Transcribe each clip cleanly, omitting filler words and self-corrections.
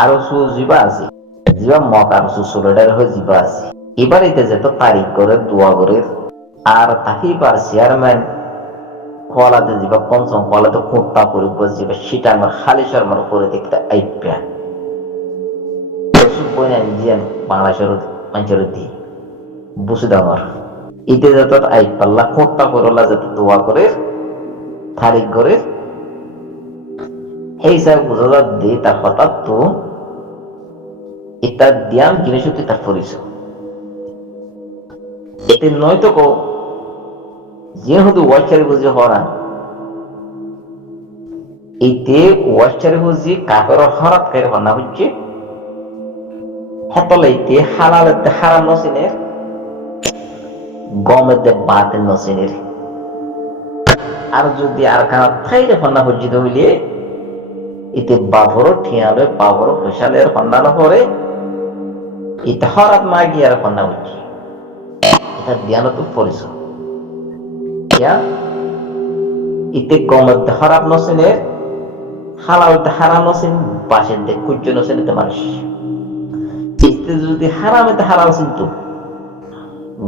আরো সু জিবা আছে জিবা মকার সু সোলেডার হয়ে জিবা আছে এবার এতে যেত তারিখ করে দোয়া করে আর তাকেই পার চেয়ারম্যান কলাতে যাবা পঞ্চম কলাতে কোটটা করে যাবা সেটা আমার খালি শর্মার করে দেখতে আইপ্যা বই না জিয়ান বাংলাদেশের মানুষের দি বুঝে দেওয়ার ইতে যত আই পাল্লা কোটটা করলা যাতে দোয়া করে তারিখ করে এই স্যার বোঝা যা দে তার হঠাৎ তো এটা দিয়াম জিনিস তুই তার পরিচয় এতে নয়তো কো যেহেতু ওয়াইচারি বুঝে হরা এতে ওয়াইচারি বুঝি কাপের হরাত করে হনা হচ্ছে হেতলাইতে হালালেতে হারাম নসিনের গমেতে বাতের নসিনের আর যদি আর কানা থাইরে হন্না হজ্জিত হইলে এতে বাবর ঠিয়ালে বাবর ফসালের হন্নানো পরে এটা হরাত মা গিয়ে আর হন্না হচ্ছে এটা জ্ঞানত পরিচয় ইতে গমেতে হরাপ নসিনের হালালতে হারাম নসিন বাসের দে কুজ্জ নসিনেতে মানুষ ইতে যদি হারামেতে হারাম চিন্তু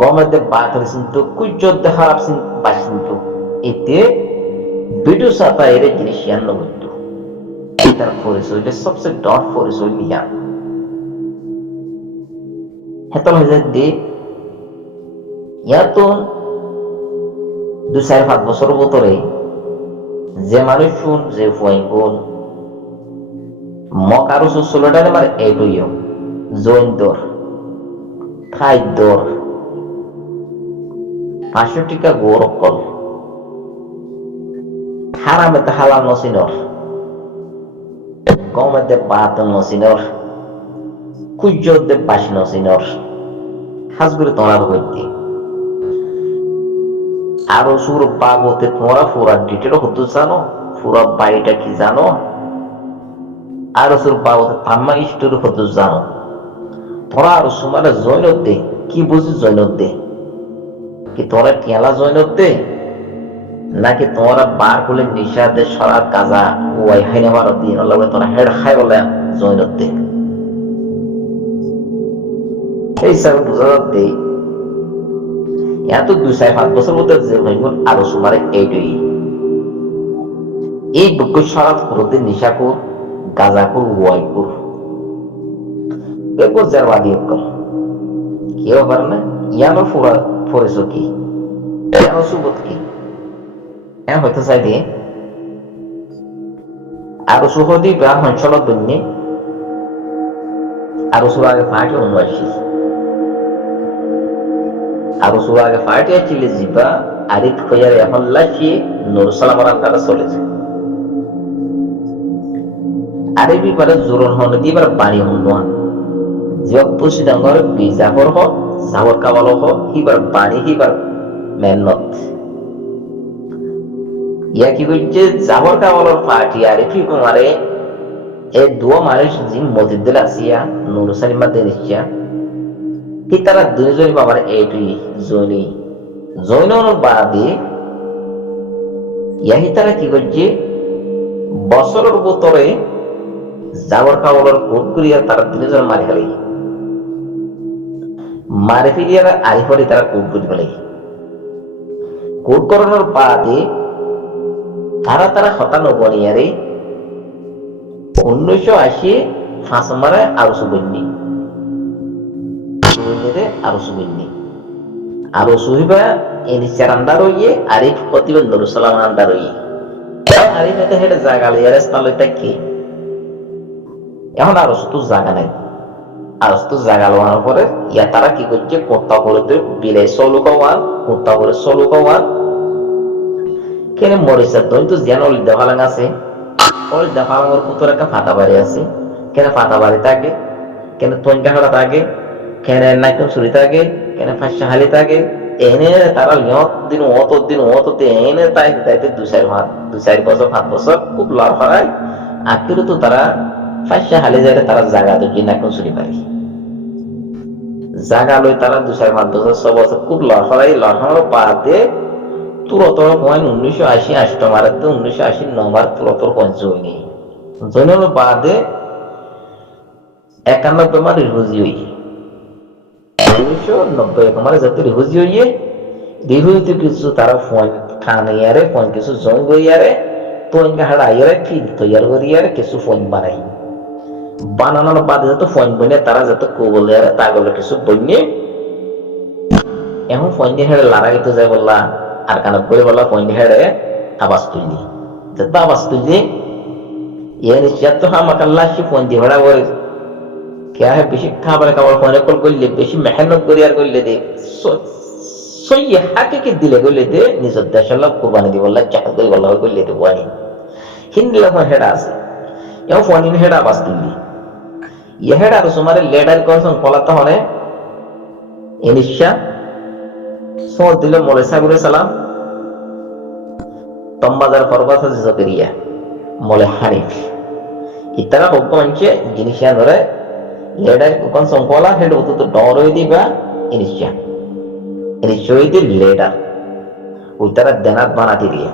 গমেতে বাতের চিন্তু কুজ্জতে হারাপ বাস চিন্তু এতে বিডু সাতা এর জিনিস ইয়ান্ন হইত এটার পরিচয় সবচেয়ে ডট পরিচয় লিয়া হেতল হয়ে যায় দে ইয়া তো 2-4-5 বছর ভিতরে যে মানুষ শুন যে ফুয়াই গুণ মক আরো ষোলোটারে মারে এইটুইও জৈন্তর খাদ্যর 500 টাকা গৌরকল হারামেতে হালাল নসিনর গমেতে বাত নসিনর কুজ্জতে বাস নসিনর হাজগুলো তোলার হইতে আরো সুর বাবতে তোমরা পুরা ডিটেল হতো জানো পুরা বাড়িটা কি জানো আরো সুর বাবতে তাম্মা স্টোরি হতো জানো তোরা আরো সুমারে জৈনত দে কি বুঝি জৈনত দে কি তোরা কেলা জৈনত দে নাকি তোমরা বার করলে নিশা দে সরাত কাজা ওয়াই হাইনে মারো দিন লাগবে তোরা হেড খাই বলে জৈনত দে এই সব বুঝা দে এত 2-5 বছর মধ্যে যে ভাইগুন আরো সুমারে এইটাই এই বুক সরাত করতে নিশাকুর গাজাকুর ওয়াইকুর এরপর জারবাদি একদম কেউ পারে না ইয়ানোর ফুরা ফরেছ কি ইয়ানোর সুবোধ কি হ্যাঁ হয়তো চাই দিয়ে আরো সুহদি বা অঞ্চলত বন্যে আরো সুর আগে ফাটে অন্য আসি আরো সুর আগে ফাটে আসছিল জিবা আরিফ খোঁজার এখন লাচিয়ে নুরসালাম তারা চলেছে আরবি পারে জোরন হন দিবার বাণী হন জিবাক পুষি ডাঙ্গর বিজাফর হোক জাবর কাবাল হোক হিবার বাণী হিবার মেহনত ইয়া কি করছে জাবর কাবালর পার্টি আরিফি কুমারে এ দুয়া মানুষ জিম মসজিদে আসিয়া নুরসালিমা দেনিয়া কি তারা দুইজন বাবার এইটুই জৈনী জৈনর বাদে ইয়াহি তারা কি করছে বছরের ভিতরে জাবর কাবলের কোট করিয়া তারা দুজন মারি ফেলে মারি ফিরিয়া আরিফরে তারা কোট করে ফেলে কোট করানোর বাদে তারা হতানো বনিয়ারে 1980 ফাঁস মারে আরো সুবন্যী আরো সুবন্যী আরো সুহিবা এনিচার আন্ডার হইয়ে আরিফ প্রতিবেদ নুরুসালাম আন্ডার হইয়ে আরিফ এতে হেঁটে জায়গা লইয়ার স্থালে কি এখন আরো তো জায়গা নাই আর তো জায়গা লোয়ানোর পরে ইয়া তারা কি করছে কোত্তা করে বিলে সলুকাওয়ান কোত্তা করে সলুকাওয়ান কেন মরিচার দই তো যেন অলিদা ফালাং আছে অলিদা ফালাঙের পুতর একটা ফাটা বাড়ি আছে কেন ফাটা বাড়ি থাকে কেন তৈনটা হাড়া থাকে কেন নাইকম চুরি থাকে কেন ফাঁসা হালি থাকে এনে তারা দিন অত এনে তাই তাইতে 2-4 বছর 5 বছর খুব লাভ হয় আখিরে তো তারা ফাঁসা হালি যায় তারা জায়গা দুটি নাইকম চুরি পারে জায়গা লই তারা 2-4-5 বছর 6 বছর খুব লাভ হয় লাভানোর বাদে তুরতর পয়েন্ট 1980 মারে তো 1980 নম্বর তুরতর পয়েন্ট জইনি জইনের বাদে 91 માં રિફ્યુજી हुई 1990 માં જતી રિફ્યુજી हुई রিহুইতে কিছু তারা ফোন খানে ইয়ারে ফোন কিছু জয়েন করি ইয়ারে তো ইনকা হাড়া ইয়ারে ফিল তৈয়ার করি ইয়ারে কিছু ফোন বানাই বানানোর বাদে যত ফোন বনে তারা যত কোবল ইয়ারে তাগুলো কিছু বইনে এখন ফোন দিয়ে হেড়ে লারা গেতে যায় বললা আর কানে বলে বললা ফোন দিয়ে হেড়ে আওয়াজ তুললি যত আওয়াজ তুললি ये निश्चित तो हम अकल्ला शी फोन दी बड़ा वो क्या है बेशी खाबर खाबर फोन कर ले बेशी मेहनत करी यार कर ले दे सो ये हाके के दिले कर ले दे निजत दशला कुर्बानी दी वल्ला चाहत करी वल्ला कर ले दे वानी हिंदी लगा हेडा से यहाँ फोन इन हेडा बस दिल्ली ये हेडा तो तुम्हारे लेडर कौन सा फॉलो तो होने इनिशिया सो दिले मोलेसा गुरे सलाम तम्बादर फरबासा जिसकरिया मोले हारिफ इतना हुक्म अंचे जिनिशिया नरे लेडर कुकन संकोला हेड होतो तो डोरो दिबा इनिशिया इनिशिया लेडर उतरा देनात बनाती दिए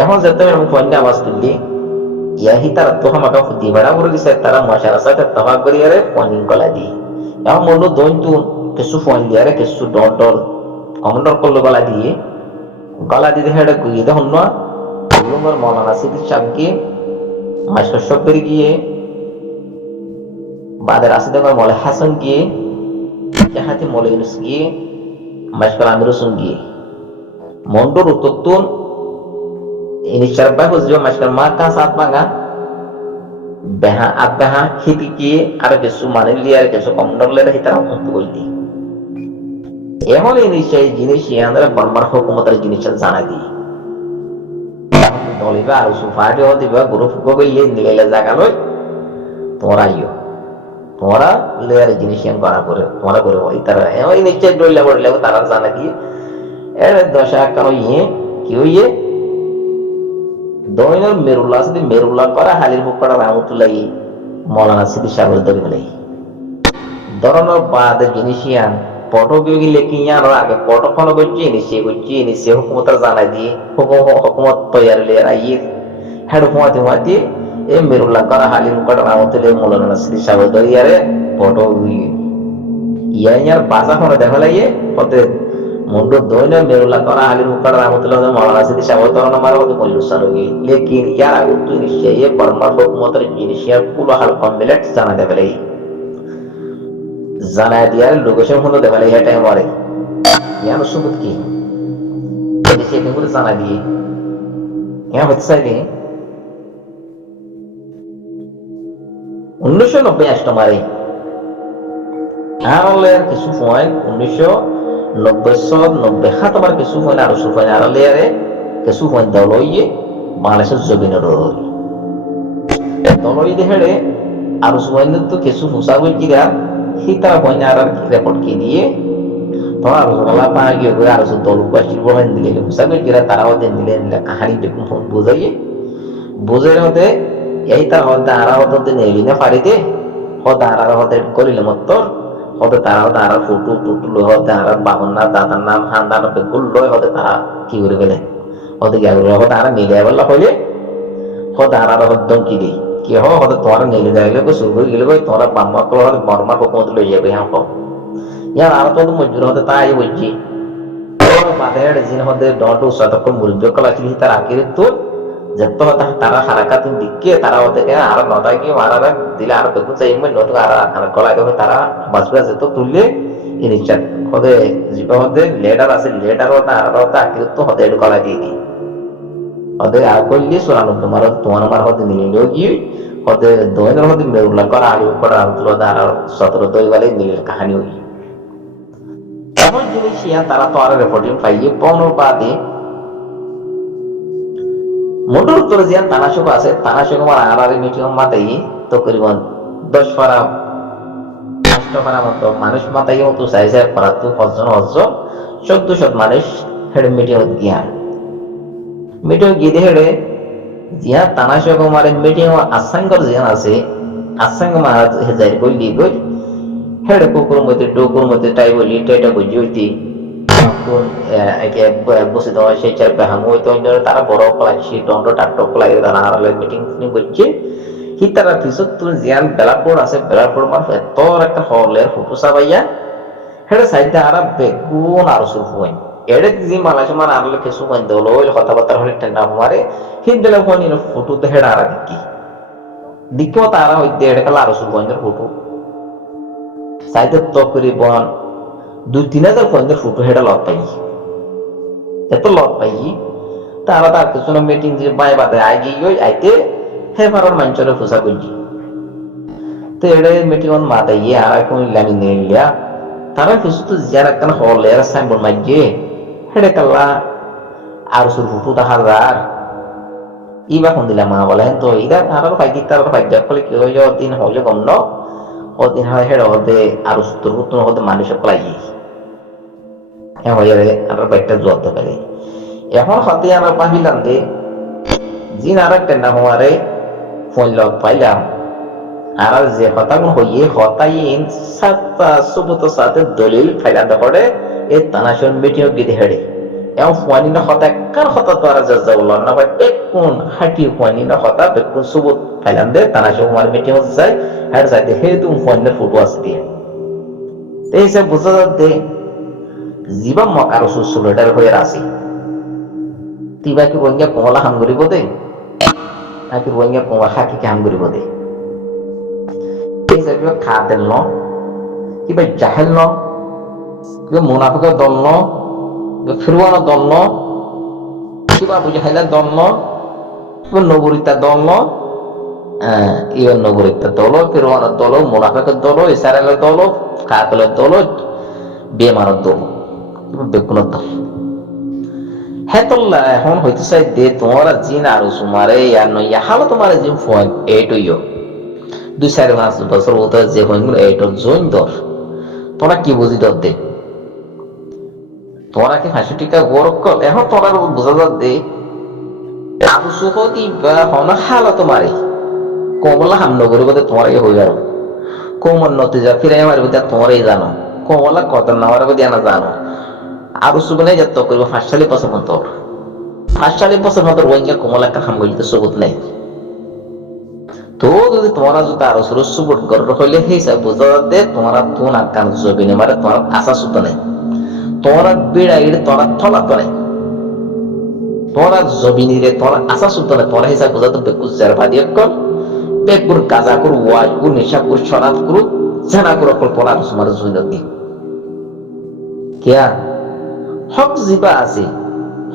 এখন যেতে আমি ফোনটা আওয়াজ তুললি ইয়াহি তার তো আমাকে ফুটি বড়া বড় দিছে তারা মশারা সাথে তফা করি আরে ফোনিং কলা দি এখন মল্ল দইন তু কিছু ফোন দিয়ে আরে কিছু ডট কমান্ডার করলো গলা দিয়ে হেড গুই দে হন্ন লুঙ্গর মৌলানা সিদ্দিক সাহেব গিয়ে মাস্টার শব্বের গিয়ে বাদের আসিদগর মৌলা হাসান গিয়ে জাহাতি মৌলা ইউনুস গিয়ে মাস্টার আমির হোসেন গিয়ে মন্ডর উত্তর ini syarba huzjo maskar maka saat manga beha at beha hitiki আর কিছু মানে লিয়ার কিছু কমন্ডার লেরা হিতারা মুক্ত বলতি এখন এই সেই জিনিস ইয়াদের বর্মার হুকুমতের জিনিস জানা দি দলিবা আর সুফাটি ও দিবা গ্রুপ গগইলে নিলেলে জায়গা লই তোমরা আইও তোমরা লেয়ার জিনিস ইয়ান করা করে তোমরা করে ওই তারা এই নিশ্চয় ডইলা বড়লে তারা জানা দি এর দশা কারণ ইয়ে কি হইয়ে দইনের মেরুল্লাহ সিদি মেরুল্লাহ করা হালির ফুকড়া রাহমাতুল্লাহ মৌলানা সিদি সাগর দরি বলে ধরনের বাদ জিনিসিয়ান পটগি লেকিয়ান আগে পটখন গজ্জি নিসে হুকুমত জানাই দিয়ে হুকুমত তৈয়ার লে রাই হেড হুমাতি এ মেরুল্লাহ করা হালির ফুকড়া রাহমাতুল্লাহ মৌলানা সিদি সাগর দরি আরে পটগি ইয়ার বাসা হলো দেখা লাগে পতে मुंडो दोने मेरुला करा हाली मुकड़ रामतुल्लाह मौलाना सिद्दीक साहब तो हमारा वो मौलुसान होगी लेकिन यार अगर तू निश्चय ये परमार हुकूमत जिनिसिया पुलो हाल कम्प्लीट जाना दे बले जाना दिया लोकेशन होनो दे बले है टाइम वाले यार सबूत की जैसे कि पूरे जाना दिए यहाँ होता है 1990 अष्टमारे आरोलेर किसु पॉइंट 1990 খাতবার কিছু ফোন আর সুফান আর লেয়ারে কিছু ফোন দলইয়ে বাংলাদেশের জমিনের রই দলই দেহেড়ে আর সুফান তো কিছু ফুসা হই কিরা হিতা ফোন আর রেকর্ড কি দিয়ে তো আর গলা পা গিয়ে আর দল পাশি বলেন দিলে ফুসা হই কিরা তারাও দেন দিলেন কাহিনী দেখুন ফোন বুঝাইয়ে বুঝাইর মতে এই তার হতে আর হতে নেলিনে পারিতে হতে আর হতে করিলে মত হতে তারা ফটো টুটলো হতে আর বাবনা দাদার নাম হান্দার বেগুলো হতে তারা কি করে গেলে হতে গিয়ে হতে আর মিলে বললা হইলে হতে আর হদ্দম কি দি কি হতে তোমার মিলে যাইলে কো শুরু গেলে কই তোরা বাম্মা কো হতে বর্মা কো কোত লই যাবে হ্যাঁ কো ইয়ার আর তো মজুর হতে তাই বলছি বাদে জিন হতে ডট উসাতক মুরব্বি কলা কি তার আকিরে তো যত হতে তারা হারাকাত দিকে তারা হতে আর নটা কি মারারা দিলে আর দেখো চাই মই নট আর কলা দেখো তারা বাসবা যেত তুললে ইনিচার হতে জিবা হতে লেডার আছে লেডার হতে আর হতে আকিরে তো হতে এড কলা দিয়ে দি হতে আর কইলে সুরানো তোমার আমার হতে মিলিও কি হতে দইনের হতে মেরুলা করা আলু করা তুলো আর 17 দই वाले মিলের কাহিনী হই এমন জিনিস ইয়া তারা তো আর রিপোর্টিং পাইয়ে পৌনো বাদে মুন্ডুর উত্তর জিয়ান তানাশক আছে তানাশক আমার আর মিটিং মাতাই তো করিবন 10 পারা 8 পারা মতো মানুষ মাতাই তো সাইজের পারা তো কতজন হজ্জ 1400 মানুষ হেড মিটিং গিয়া মিটিং গিয়ে হেডে জিয়া তানাশক আমার মিটিং আসাঙ্গর জিয়ান আছে আসাঙ্গ মহারাজ হেজাই কইলি কই হেড কুকুর মতে ডকুর মতে টাই বলি টাইটা বুঝিতি কোন একে বসে দেওয়া সেই চার বেহাম ওই তো তারা বড় ক্লাসি দণ্ড টাটক লাগে তারা আড়ালে মিটিং করছে হিতারা পিছত তুমি জিয়ান বেলাপুর আছে বেলাপুর মানুষ এত একটা হলের ফটো চাবাইয়া হেড়ে সাইডে আর বেগুন আর সুর হইন এড়ে জি মালাসে মান আর কিছু হইন দলো ওই কথাবার্তা হলে টেন্ডা মারে হিন্দেলে হইন ফটো তো হেড়ে আর কি দিকেও তারা হইতে এড়ে কালা আর সুর হইনের ফটো সাইডে তকরিবন 2-3 হাজার পয়েন্টের ফটো হেড়ে লত পাই এত লত পাই তারা তার কিছু মিটিং যে বাই বাদে আগে আইতে হে পারার মানুষের ফুসা করলি তো এড়ে মিটিং মাতাইয়ে আর এখন লামি নিলিয়া তারা কিছু তো যার একটা হলে আর সাইনবোর্ড মাইয়ে হেড়ে কাল্লা আর সুর ফুটু 10,000 ইবা কোন দিলা মা বলে তো ইদা আর ফাইকি তার ফাইক ফলে কি হয়ে যাওয়ার দিন হলে কম ন ও দিন হয় হেড়ে হতে আর সুতর ফুটু হতে মানুষ কলাই হ্যাঁ হয়ে রে আর বাইকটা জোয়ার পারে এখন হতে আমরা পাহিলাম দে জিন আর একটা নাম হওয়ারে ফোন লগ পাইলাম আর যে হতাগুন হইয়ে হতাইন সাতটা সুবত সাথে দলিল ফাইলা দহড়ে এ তানাশন মিটিও গিতে হেড়ে এও ফোয়ানি না হতা কার হতা তোরা যা বল না ভাই বেকুন হাটি ফোয়ানি না হতা বেকুন সুবত ফাইলাম দে তানাশন মার মিটিও যাই আর যাইতে হে তুম ফোনের ফটো আছে দিয়ে এই সব বুঝা দে জীবা মকার সুসুলটার হয়ে আসি তিবা কি বঙ্গা কমলা হাম করিব দে নাকি বঙ্গা কমলা হাকি হাম করিব দে কিবা খাতেল ন কিবা জাহেল ন কিবা মুনাফিকের দল ন ফিরওয়ানোর দল ন কিবা বুঝে খাইলার দল ন কিবা নগরিতার দল ন ইবার নগরিতার দল ফিরওয়ানোর দল মুনাফিকের দল ইসরায়েলের দল কাতেলের দল বেমারের দল বেগুনের দল হেতল্লা এখন হইতে চাই দে তোমরা জিন আর সুমারে ইয়ার নইয়া হালো তোমার জিন ফোন এইটইও 2-4 বছর ওটা যে হইগুলো এইটার জৈন দর তোরা কি বুঝি দর দে তোরা কি 5 টাকা গরক এখন তোরা বোঝা দর দে আবু সুহদি বা হন হালা তোমারে কমলা হামলা করিব দে তোমার হয়ে গেল কোমর নতিজা ফিরাই মারিব দে তোমারই জানো কমলা কত নামার দে না জানো আবু সুবনে যত করিব 5 বছর মত 5 বছর মত রোহিঙ্গা কমলা একটা হাম গলিতে সবুত নাই তো যদি তোমরা যদি আরো সুরসুবট গর্ব হইলে হিসাব বুঝা দে তোমরা তুন আকান জবিনে মারে তোমরা আশা সুত নেই তোমরা বিড়া ইড়ে তোমরা থলা তো নেই তোমরা জবিনি রে তোমরা আশা সুত নেই তোমরা হিসাব বুঝা তো বেকুজ জার বাদিয়ে কর বেকুর গাজা কর ওয়াজ কর নেশা কর শরাব কর জানা কর কল তোমরা তোমার জুইল দি কিয়া হক জিবা আছে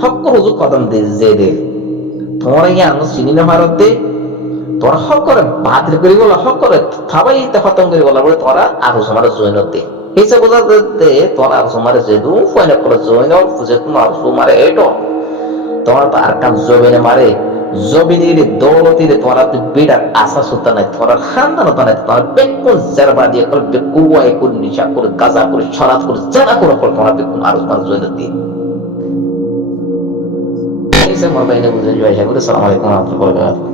হক রুজু কদম দে যে দে তোমরা ইয়ান চিনি না ভারত দে তোরা হক করে বাতিল করি বলা হক করে থাবাই খতম করি বলা বলে তোরা আর সমারে জয়েন হতে হিসাব বোঝাতে তোরা আর সমারে যেদু ফয়না করে জয়েন যে তোমার সমারে এইটো তোরা তো আর কাম জবিনে মারে জবিনের দৌলতিরে তোরা তো বিড়ার আশা সুতা নাই তোরা খানদান তো নাই তোরা বেকুন জারবা দিয়ে করে বেকুয়াই করে নিশা করে গাজা করে ছড়াত করে জানা করে তোরা বেকুন আর সমারে জয়েন হতে এই সব মাবাইনে বুঝে যাই সাগরে আসসালামু আলাইকুম ওয়া রাহমাতুল্লাহি ওয়া বারাকাতুহু